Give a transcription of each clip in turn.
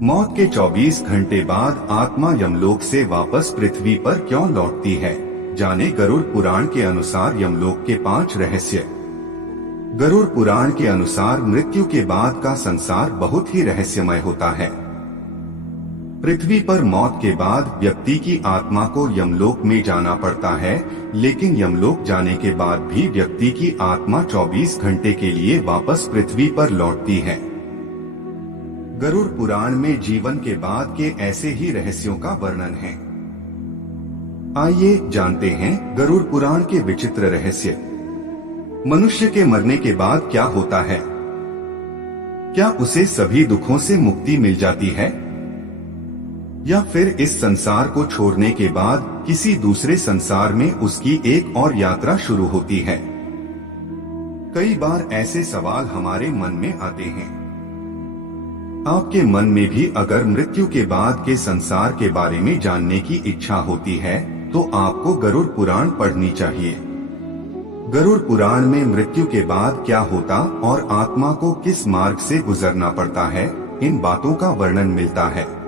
मौत के 24 घंटे बाद आत्मा यमलोक से वापस पृथ्वी पर क्यों लौटती है, जाने गरुड़ पुराण के अनुसार यमलोक के 5 रहस्य। गरुड़ पुराण के अनुसार मृत्यु के बाद का संसार बहुत ही रहस्यमय होता है। पृथ्वी पर मौत के बाद व्यक्ति की आत्मा को यमलोक में जाना पड़ता है, लेकिन यमलोक जाने के बाद भी व्यक्ति की आत्मा 24 घंटे के लिए वापस पृथ्वी पर लौटती है। गरुड़ पुराण में जीवन के बाद के ऐसे ही रहस्यों का वर्णन है। आइए जानते हैं गरुड़ पुराण के विचित्र रहस्य। मनुष्य के मरने के बाद क्या होता है? क्या उसे सभी दुखों से मुक्ति मिल जाती है, या फिर इस संसार को छोड़ने के बाद किसी दूसरे संसार में उसकी एक और यात्रा शुरू होती है? कई बार ऐसे सवाल हमारे मन में आते हैं। आपके मन में भी अगर मृत्यु के बाद के संसार के बारे में जानने की इच्छा होती है तो आपको गरुड़ पुराण पढ़नी चाहिए। गरुड़ पुराण में मृत्यु के बाद क्या होता और आत्मा को किस मार्ग से गुजरना पड़ता है, इन बातों का वर्णन मिलता है।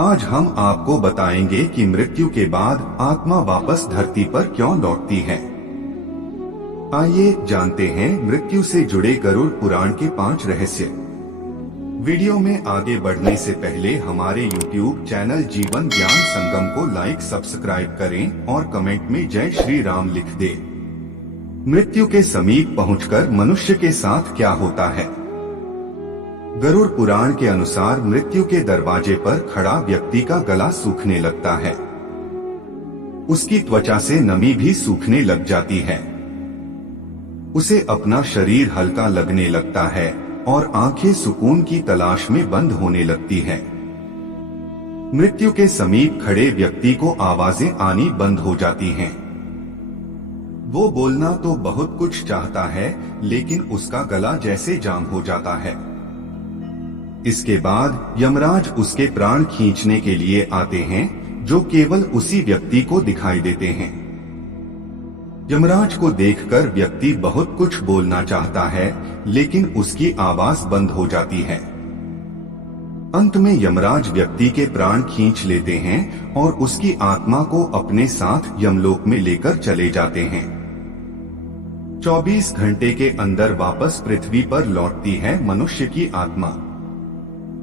आज हम आपको बताएंगे कि मृत्यु के बाद आत्मा वापस धरती पर क्यों लौटती है। आइए जानते हैं मृत्यु से जुड़े गरुड़ पुराण के 5 रहस्य। वीडियो में आगे बढ़ने से पहले हमारे YouTube चैनल जीवन ज्ञान संगम को लाइक सब्सक्राइब करें और कमेंट में जय श्री राम लिख दें। मृत्यु के समीप पहुंचकर मनुष्य के साथ क्या होता है? गरुड़ पुराण के अनुसार मृत्यु के दरवाजे पर खड़ा व्यक्ति का गला सूखने लगता है। उसकी त्वचा से नमी भी सूखने लग जाती है। उसे अपना शरीर हल्का लगने लगता है और आंखें सुकून की तलाश में बंद होने लगती हैं। मृत्यु के समीप खड़े व्यक्ति को आवाजें आनी बंद हो जाती हैं। वो बोलना तो बहुत कुछ चाहता है, लेकिन उसका गला जैसे जाम हो जाता है। इसके बाद यमराज उसके प्राण खींचने के लिए आते हैं, जो केवल उसी व्यक्ति को दिखाई देते हैं। यमराज को देखकर व्यक्ति बहुत कुछ बोलना चाहता है, लेकिन उसकी आवाज बंद हो जाती है। अंत में यमराज व्यक्ति के प्राण खींच लेते हैं और उसकी आत्मा को अपने साथ यमलोक में लेकर चले जाते हैं। 24 घंटे के अंदर वापस पृथ्वी पर लौटती है मनुष्य की आत्मा।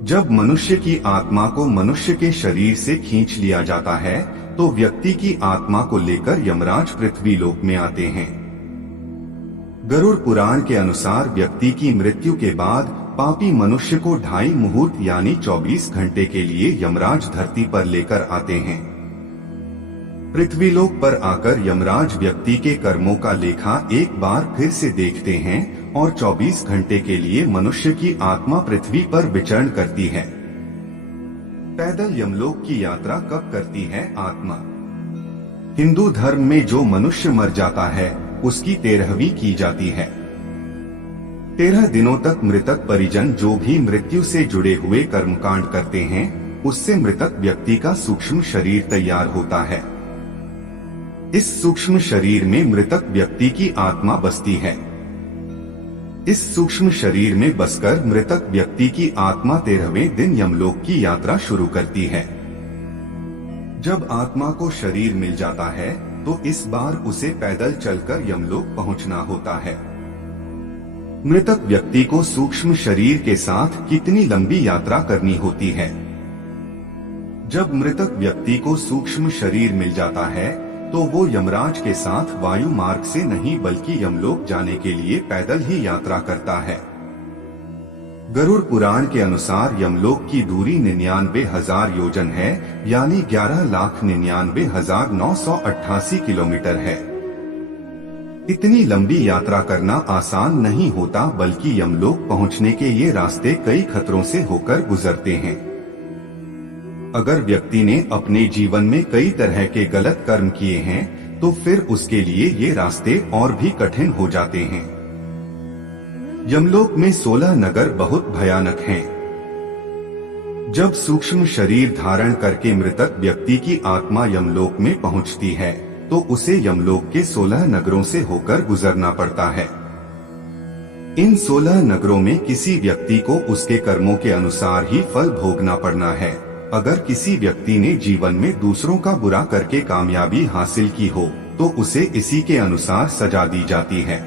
जब मनुष्य की आत्मा को मनुष्य के शरीर से खींच लिया जाता है तो व्यक्ति की आत्मा को लेकर यमराज पृथ्वी लोक में आते हैं। गरुड़ पुराण के अनुसार व्यक्ति की मृत्यु के बाद पापी मनुष्य को 2.5 मुहूर्त यानी 24 घंटे के लिए यमराज धरती पर लेकर आते हैं। पृथ्वी लोक पर आकर यमराज व्यक्ति के कर्मों का लेखा एक बार फिर से देखते हैं और 24 घंटे के लिए मनुष्य की आत्मा पृथ्वी पर विचरण करती है। पैदल यमलोक की यात्रा कब करती है आत्मा? हिंदू धर्म में जो मनुष्य मर जाता है उसकी 13वीं की जाती है। 13 दिनों तक मृतक परिजन जो भी मृत्यु से जुड़े हुए कर्मकांड करते हैं, उससे मृतक व्यक्ति का सूक्ष्म शरीर तैयार होता है। इस सूक्ष्म शरीर में मृतक व्यक्ति की आत्मा बसती है। इस सूक्ष्म शरीर में बसकर मृतक व्यक्ति की आत्मा 13वें दिन यमलोक की यात्रा शुरू करती है। जब आत्मा को शरीर मिल जाता है तो इस बार उसे पैदल चलकर यमलोक पहुंचना होता है। मृतक व्यक्ति को सूक्ष्म शरीर के साथ कितनी लंबी यात्रा करनी होती है? जब मृतक व्यक्ति को सूक्ष्म शरीर मिल जाता है तो वो यमराज के साथ वायु मार्ग से नहीं बल्कि यमलोक जाने के लिए पैदल ही यात्रा करता है। गरुड़ पुराण के अनुसार यमलोक की दूरी 99,000 योजन है, यानी 11,99,988 किलोमीटर है। इतनी लंबी यात्रा करना आसान नहीं होता, बल्कि यमलोक पहुंचने के ये रास्ते कई खतरों से होकर गुजरते हैं। अगर व्यक्ति ने अपने जीवन में कई तरह के गलत कर्म किए हैं तो फिर उसके लिए ये रास्ते और भी कठिन हो जाते हैं। यमलोक में 16 नगर बहुत भयानक हैं। जब सूक्ष्म शरीर धारण करके मृतक व्यक्ति की आत्मा यमलोक में पहुंचती है तो उसे यमलोक के 16 नगरों से होकर गुजरना पड़ता है। इन 16 नगरों में किसी व्यक्ति को उसके कर्मों के अनुसार ही फल भोगना पड़ना है। अगर किसी व्यक्ति ने जीवन में दूसरों का बुरा करके कामयाबी हासिल की हो तो उसे इसी के अनुसार सजा दी जाती है।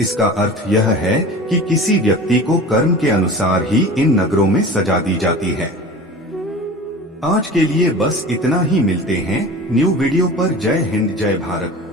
इसका अर्थ यह है कि किसी व्यक्ति को कर्म के अनुसार ही इन नगरों में सजा दी जाती है। आज के लिए बस इतना ही। मिलते हैं न्यू वीडियो पर। जय हिंद, जय भारत।